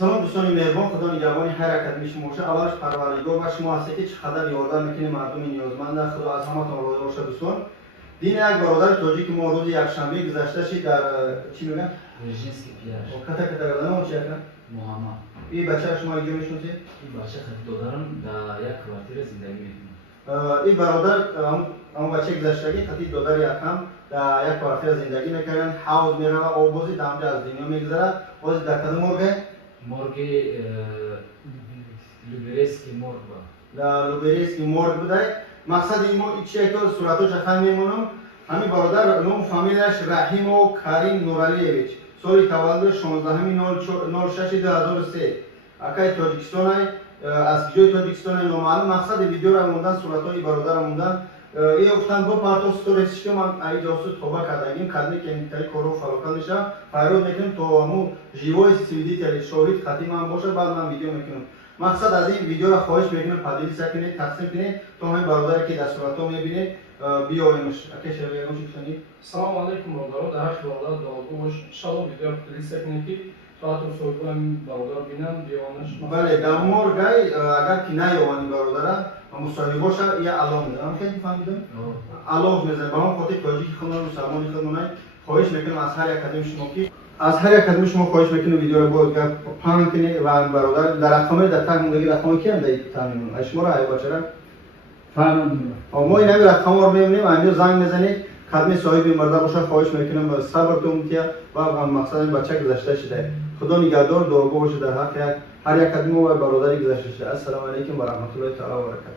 سلام دوستان مهربان، خدا نگهبان هر اکادمی شما باشه. اولش پروردگار و شما هستید که چقدر یاردن میکنید مردم نیازمند. خدا از همتون راضی باشه دوستان. دین یک برادر تاجیک ما روز یکشنبه گذشته شد در چی میگن؟ ژنسکی پیاش. کتا کتا گردن اون چی هستن؟ محمد. این بچه شما اینجا میشناسید؟ این بچه خدمتگزارم در یک کوارتر زندگی میکنه. این برادر اون بچه گذشتگی خطیب دادر یکم در یک کوارتر زندگی میکنن. حوض میره و آب بازی دامجا از دنیا میگذره. باز در کدوم مرگه؟ مرگ لوبرسکی مرگ با. در لوبرسکی مرگ بوده. مقصد این چیه که صورتش خواهد میمونم. همین برادر نام فامیلش رحیم و کریم نورالیویچ. سال تولد 16/06/2003. اکای تاجیکستان از جای تاجیکستان نامعلوم. مقصد ویدیو را موندن صورتای برادر موندن. این گفتن با پارتو استوریش که من ای جاسوس توبه کردیم کدنی که این کارو فالوکال میشه فایرود میکنیم تو مو جیوی سیدی تل شاهد خطی من باشه بعد من ویدیو میکنم. مقصد از این ویدیو را خواهش میکنم پادری سکنید تقسیم کنید تو همین برادری که در صورتو میبینید بیایمش. اکه شبیه گوشی کنید. سلام علیکم برادر در هر حالت داغوش شما ویدیو پادری سکنید که فقط صحبت برادر بینم بیانش. بله در مرگای اگر که نیوانی برادر مصاحبه باشه یا علام میزنم خیلی فهمیدم علام میزنم با هم خاطر تاجیک خودمون رو سلمان خودمون خواهش میکنم از هر یک کدوم شما که از هر یک کدوم شما خواهش میکنم ویدیو رو باز پنگ کنید و برادر در رقم در تگ موندگی رقم کی هم دهید تامین اشما را ای بچرا فهمیدم. ما این همین رقم رو میبینیم همین زنگ میزنید خدمت صاحب مرده باشه خواهش میکنم صبرتون کیا و مقصد این بچه گذشته شده خدا نگهدار دعا باشه در حق هر یک کدوم و برادری گذشته شده. السلام علیکم و رحمت الله تعالی و برکاته.